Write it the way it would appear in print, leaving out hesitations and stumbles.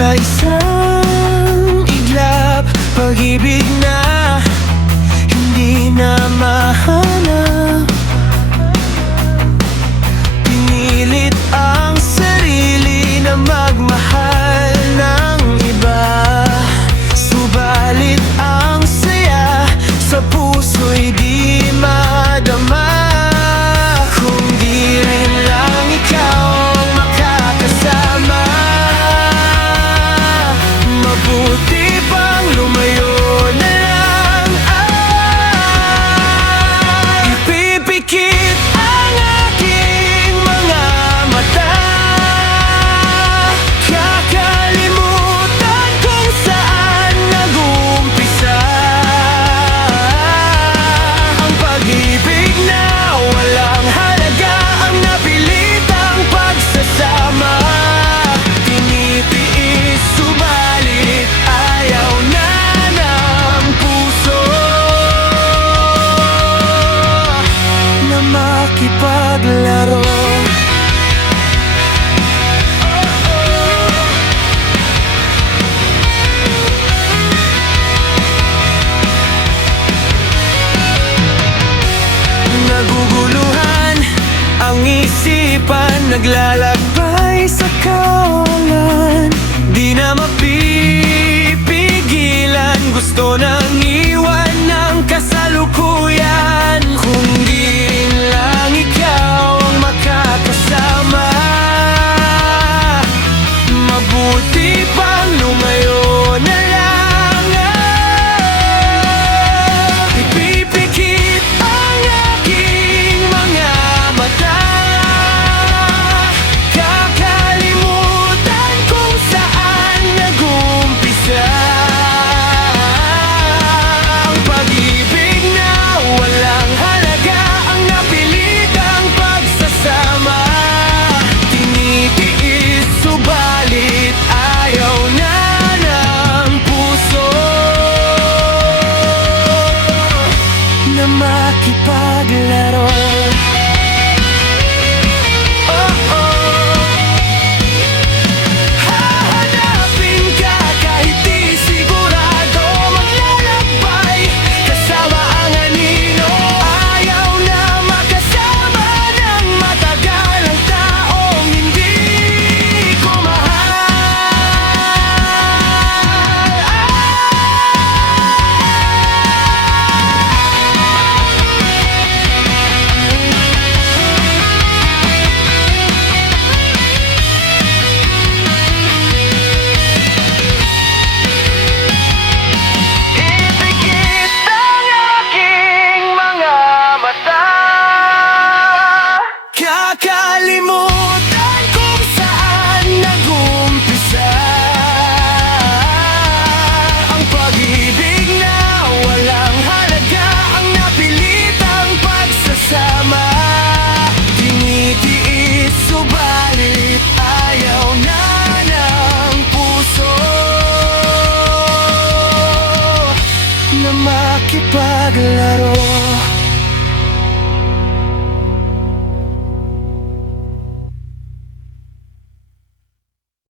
Sa isang iglap, pag-ibig na hindi na mahanap. Pinilit ang sarili na magmahal ng iba, subalit ang saya sa puso'y di madama. Kung di rin lang ikaw ang makakasama, mabuti pang lumayo na lang. Ipipikit ang aking mga mata, kakalimutan kung saan nag-umpisa ang pag-ibig na walang halaga, ang napilitang pagsasama. Tinitiis subalit ayaw na ng puso na makipaglaro. Naguguluhan ang isipan, naglalakbay sa kawalan. Di na mapipigilan, gusto nang iwan ng kasalukuyan. Kung di rin lang ikaw ang makakasama, mabuti pang lumayo na lang. Ipipikit ang aking mga mata, kakalimutan kung saan nag-umpisa ang pag-ibig na walang halaga, ang napilitang pagsasama. Tinitiis subalit ayaw na ng puso na makipaglaro. Hahanapin ka kahit di sigurado, maglalakbay kasama ang anino. Ayaw na makasama ng matagal ang taong hindi ko Ipikit ang aking mga mata, kakalimutan kung saan nag-umpisa ang pag-ibig na walang halaga, ang napilitang pagsasama. Tinitiis subalit ayaw na ng puso na makipaglaro.